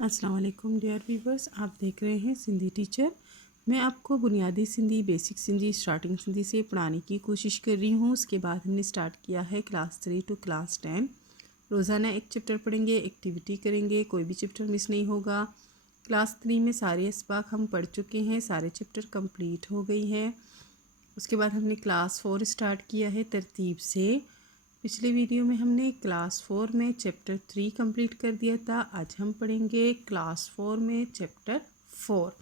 अस्सलाम वालेकुम dear viewers, आप देख रहे हैं सिंधी टीचर। मैं आपको बुनियादी सिंधी, बेसिक सिंधी, स्टार्टिंग सिंधी से पढ़ाने की कोशिश कर रही हूँ। उसके बाद हमने स्टार्ट किया है क्लास 3 टू क्लास 10। रोज़ाना एक चैप्टर पढ़ेंगे, एक्टिविटी करेंगे, कोई भी चैप्टर मिस नहीं होगा। क्लास 3 में सारे असबाक हम पढ़ चुके हैं, सारे चैप्टर कंप्लीट हो गई है। उसके बाद हमने क्लास 4 स्टार्ट किया है तरतीब से। पिछले वीडियो में हमने क्लास 4 में चैप्टर 3 कंप्लीट कर दिया था। आज हम पढ़ेंगे क्लास 4 में चैप्टर 4,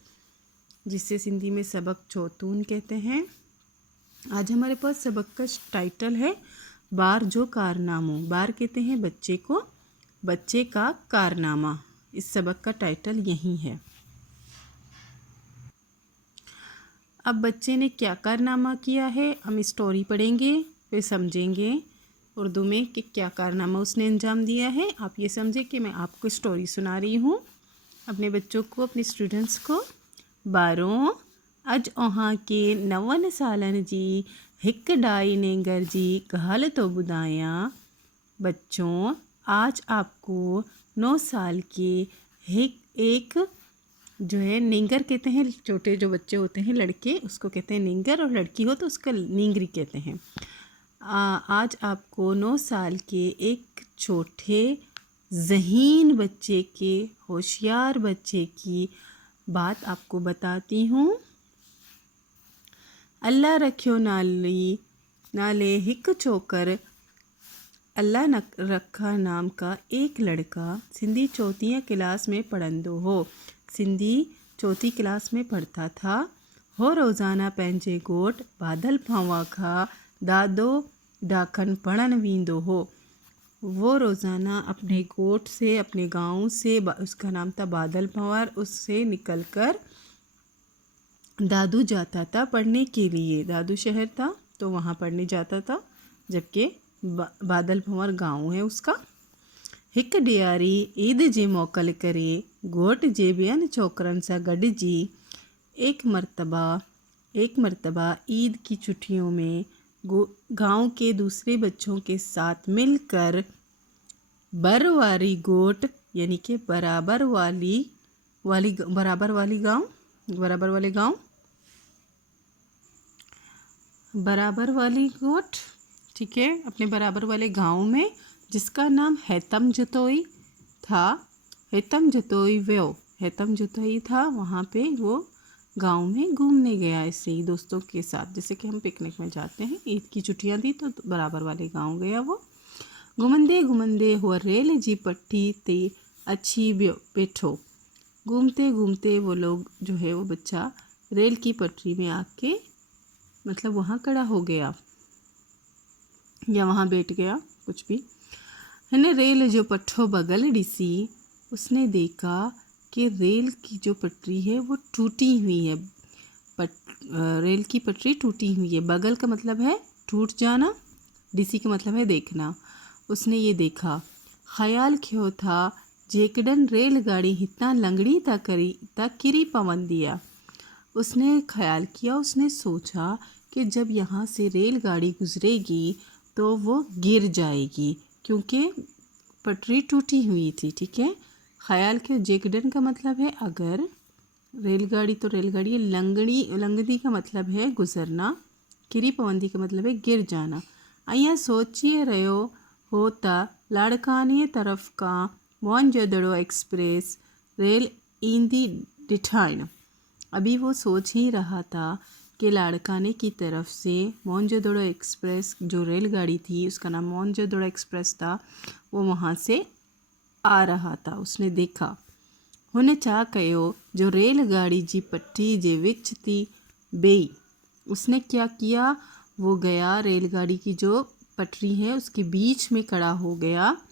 जिसे सिंधी में सबक चौतून कहते हैं। आज हमारे पास सबक का टाइटल है बार जो कारनामो। बार कहते हैं बच्चे को, बच्चे का कारनामा। इस सबक का टाइटल यही है। अब बच्चे ने क्या कारनामा किया है, हम स्टोरी पढ़ेंगे, फिर समझेंगे उर्दू में कि क्या कारनामा उसने अंजाम दिया है। आप ये समझे कि मैं आपको स्टोरी सुना रही हूँ। अपने बच्चों को, अपने स्टूडेंट्स को बारों अज ओहा के 9 सालन जी हिक डाई नेंगर जी ॻाल्हि तो ॿुधायां। बच्चों, आज आपको 9 साल के एक जो है नींगर कहते हैं। छोटे जो बच्चे होते हैं लड़के, उसको कहते हैं नींगर, और लड़की हो तो उसका नींगरी कहते हैं। आज आपको 9 साल के एक छोटे ज़हीन बच्चे के, होशियार बच्चे की बात आपको बताती हूँ। अल्लाह रखियो नाले हिक छोकर। अल्लाह रखा नाम का एक लड़का सिंधी चौथी क्लास में पढ़ंदो हो। सिंधी चौथी क्लास में पढ़ता था। हो रोज़ाना पंहिंजे घोट बादल फंवा खा दादो डाखन पढ़न वींदो हो। वो रोज़ाना अपने गोट से, अपने गांव से, उसका नाम था बादल भंवर, उससे निकलकर दादू जाता था पढ़ने के लिए। दादू शहर था तो वहाँ पढ़ने जाता था, जबकि बादल भंवर गांव है उसका। हिक ॾियारी ईद जे मोकल करे घोट जे ॿियनि छोकरनि सां गॾिजी एक मर्तबा ईद की छुट्टियों में गांव के दूसरे बच्चों के साथ मिलकर बर वाली गोट, यानी कि बराबर वाले गोट, ठीक है, अपने बराबर वाले गांव में, जिसका नाम हैतम जतोई था। हैतम जतोई था। वहाँ पे वो गांव में घूमने गया, ऐसे ही दोस्तों के साथ, जैसे कि हम पिकनिक में जाते हैं। ईद की छुट्टियां थी तो बराबर वाले गांव गया वो। घुमंदे घुमंदे हुआ रेल जी पट्टी ते अच्छी बैठो। घूमते घूमते वो लोग जो है, वो बच्चा रेल की पटरी में आके, मतलब वहाँ खड़ा हो गया या वहाँ बैठ गया, कुछ भी। है रेल जो पट्ठो बगल डिसी, उसने देखा कि रेल की जो पटरी है वो टूटी हुई है। रेल की पटरी टूटी हुई है। बगल का मतलब है टूट जाना, डिसी का मतलब है देखना। उसने ये देखा। ख्याल क्यों था जेकॾहिं रेलगाड़ी हितां लंगड़ी ता किरी पवंदिया। उसने ख्याल किया, उसने सोचा कि जब यहाँ से रेलगाड़ी गुजरेगी तो वो गिर जाएगी, क्योंकि पटरी टूटी हुई थी। ठीक है, ख्याल के जेकॾहिं का मतलब है अगर, रेलगाड़ी तो रेलगाड़ी, लंगड़ी का मतलब है गुजरना, किरी पवंदी का मतलब है गिर जाना। अइया सोचिए रहो होता लाड़कानी तरफ का मोहनजोदड़ो एक्सप्रेस रेल ईंदी डिठाइन। अभी वो सोच ही रहा था कि लाड़काने की तरफ से मोहनजोदड़ो एक्सप्रेस, जो रेलगाड़ी थी उसका नाम मोहनजोदड़ो एक्सप्रेस था, वो वहाँ से आ रहा था। उसने देखा। हुन छा कयो, जो रेलगाड़ी जी पटरी जे विच थी बेई। उसने क्या किया, वो गया, रेलगाड़ी की जो पटरी है उसके बीच में खड़ा हो गया।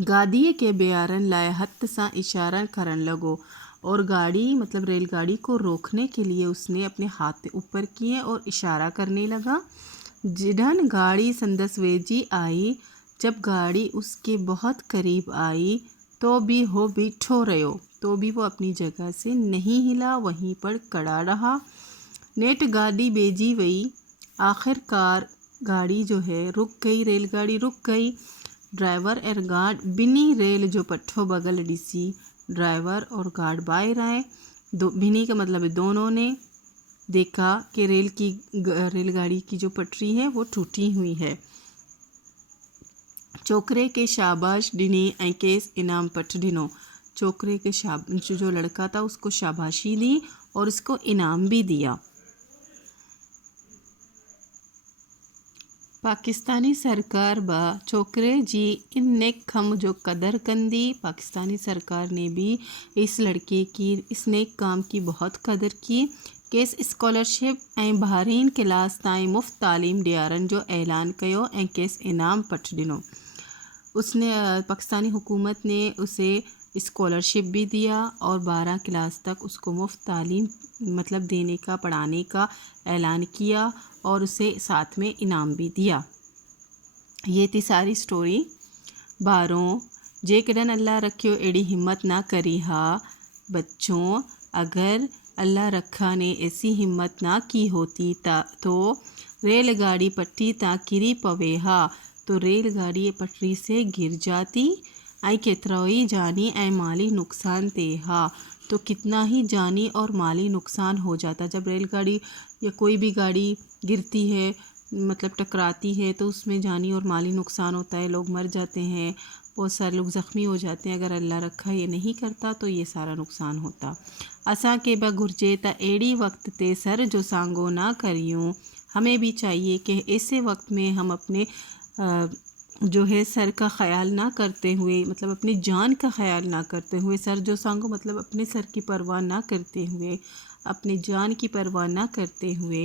गादीअ के बेयारन लाए हथ से इशारा करन लगो, और गाड़ी मतलब रेलगाड़ी को रोकने के लिए उसने अपने हाथ ऊपर किए और इशारा करने लगा। जिधन गाड़ी संदस वेजी आई, जब गाड़ी उसके बहुत करीब आई तो भी हो बीठो रहो, तो भी वो अपनी जगह से नहीं हिला, वहीं पर खड़ा रहा। नेट गाड़ी बेजी वई। आखिरकार गाड़ी जो है रुक गई, रेलगाड़ी रुक गई। ड्राइवर एर गार्ड बिनी रेल जो पट्ठो बगल डिसी ड्राइवर और गार्ड बाहर आए। भिनी का मतलब है दोनों ने देखा कि रेलगाड़ी की जो पटरी है वो टूटी हुई है। छोकरे के शाबाश डिनी ऐकेस इनाम पट डिनो। छोकरे के जो लड़का था उसको शाबाशी दी और उसको इनाम भी दिया। पाकिस्तानी सरकार बा छोकरे जी इन नेक खम जो कदर कंदी। पाकिस्तानी सरकार ने भी इस लड़के की इस नेक काम की बहुत कदर की। केस स्कॉलरशिप ऐं बहरीन क्लास ताईं मुफ्त तालीम ॾियारण जो ऐलान कयो ऐं केस इनाम पट ॾिनो। उसने पाकिस्तानी हुकूमत ने उसे स्कॉलरशिप भी दिया और 12 क्लास तक उसको मुफ्त तालीम मतलब देने का, पढ़ाने का ऐलान किया और उसे साथ में इनाम भी दिया। ये थी सारी स्टोरी। बारों जेकॾहिं अल्लाह रखियो एड़ी हिम्मत ना करी हा। बच्चों, अगर अल्लाह रखा ने ऐसी हिम्मत ना की होती तो रेलगाड़ी पट्टी ता किरी पवे हा, तो रेलगाड़ी पटरी से गिर जाती। ऐं केतिरो ही जानी ऐं माली नुकसान थे हा, तो कितना ही जानी और माली नुकसान हो जाता। जब रेलगाड़ी या कोई भी गाड़ी गिरती है मतलब टकराती है तो उसमें जानी और माली नुकसान होता है, लोग मर जाते हैं, बहुत सारे लोग ज़ख्मी हो जाते हैं। अगर अल्लाह रखा ये नहीं करता तो ये सारा नुकसान होता। असा के ब घुर्जे त एड़ी वक्त ते सर जो सांगो ना करियूं। हमें भी चाहिए कि ऐसे वक्त में हम अपने जो है सर का ख्याल ना करते हुए मतलब अपनी जान का ख्याल ना करते हुए, सर जो सांगो मतलब अपने सर की परवाह ना करते हुए, अपनी जान की परवाह ना करते हुए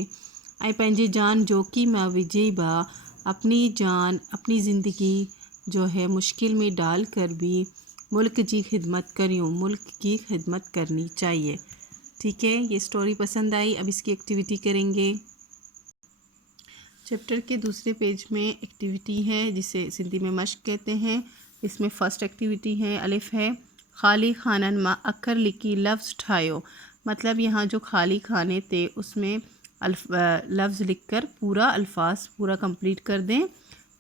ऐं पंहिंजी जान जोखिम में विझे बा अपनी जान अपनी ज़िंदगी जो है मुश्किल में डाल कर भी मुल्क की खिदमत करियो। मुल्क की खिदमत करनी चाहिए। ठीक है, ये स्टोरी पसंद आई। अब इसकी एक्टिविटी करेंगे। चैप्टर के दूसरे पेज में एक्टिविटी है जिसे सिंधी में मश्क कहते हैं। इसमें फ़र्स्ट एक्टिविटी है, अलिफ है, खाली खानन मां अखर लिखी लफ्ज़ ठायो। मतलब यहाँ जो खाली खाने थे उसमें लफ्ज़ लिखकर पूरा अल्फाज पूरा कंप्लीट कर दें।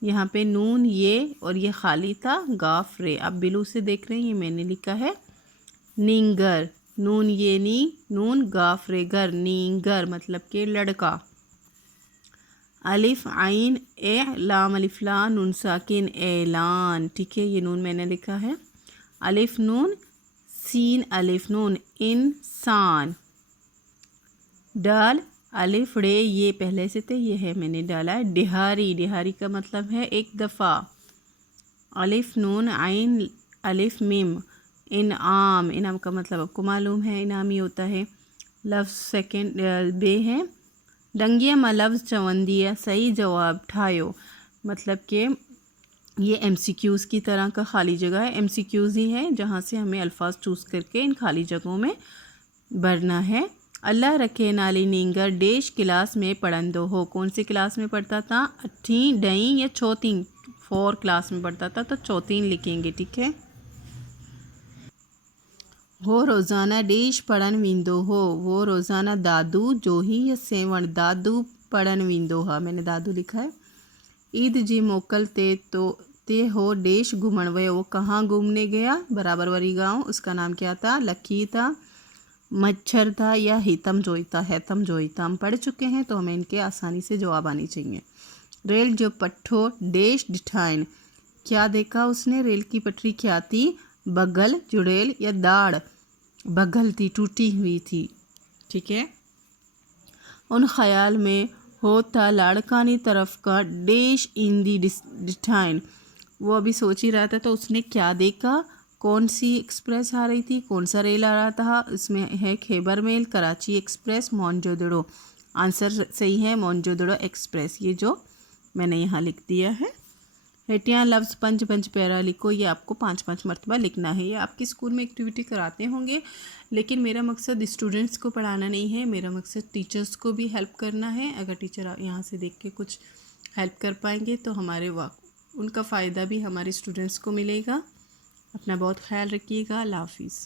यहाँ पे नून ये और ये खाली था, गाफ रे। आप बिलू से देख रहे हैं, ये मैंने लिखा है नींगर। नून ये नी, नून गाफ रे गर, नींगर मतलब के लड़का। अलिफ आइन ए लाम अलिफ ला नून साकिन ऐलान। ठीक है, ये नून मैंने लिखा है। अलिफ नून सीन अलिफ नून इंसान। डाल अलिफ रे ये पहले से थे, ये है मैंने डाला है डिहारी। डिहारी का मतलब है एक दफ़ा। अलिफ नून आइन अलिफ मिम इनाम। इनाम का मतलब आपको मालूम है, इनाम ही होता है। लफ्ज़ सेकंड बे है डंगिया मां लफ्ज़ चवंदी है सही जवाब ठायो। मतलब कि ये MCQs की तरह का खाली जगह है। MCQs ही है जहाँ से हमें अल्फाज चूज़ करके इन खाली जगहों में भरना है। अल्लाह रखे नाली नींगर डेश क्लास में पढ़ंदो हो। कौन सी क्लास में पढ़ता था? 8वीं 10वीं या 4वीं? 4 क्लास में पढ़ता था तो 4वीं लिखेंगे। ठीक है। वो रोज़ाना डेश पढ़न वींदो हो। वो रोज़ाना दादू जो ही या सेवण दादू पढ़न वींदो हा। मैंने दादू लिखा है। ईद जी मोकल ते हो डेश घूमण वयो। वो कहाँ घूमने गया? बराबर वाली गाँव। उसका नाम क्या था? लखी था, मच्छर था या हितम जोईता? हैतम जोईता। हम पढ़ चुके हैं तो हमें इनके आसानी से जवाब आने चाहिए। रेल जो पट्ठो डेश डिठाइन। क्या देखा उसने? रेल की पटरी क्या थी? बगल जुड़ेल या दाढ़ बगल थी, टूटी हुई थी। ठीक है। उन ख्याल में होता लाड़कानी तरफ का डेश इन दी डिठाइन। वो अभी सोच ही रहा था तो उसने क्या देखा? कौन सी एक्सप्रेस आ रही थी? कौन सा रेल आ रहा था? इसमें है Khyber mail, Karachi express, Mohenjodaro. Answer सही है मोनजोदड़ो एक्सप्रेस, ये जो मैंने यहाँ लिख दिया है। हेटियाँ लफ्ज़ पंच पंच पैरा लिखो। ये आपको 5-5 मरतबा लिखना है। ये आपके स्कूल में एक्टिविटी कराते होंगे, लेकिन मेरा मकसद स्टूडेंट्स को पढ़ाना नहीं है, मेरा मकसद टीचर्स को भी हेल्प करना है। अगर टीचर यहाँ से देख के कुछ हेल्प कर पाएंगे तो हमारे उनका फ़ायदा भी हमारे स्टूडेंट्स को मिलेगा। अपना बहुत ख्याल रखिएगा। अल्लाह हाफिज़।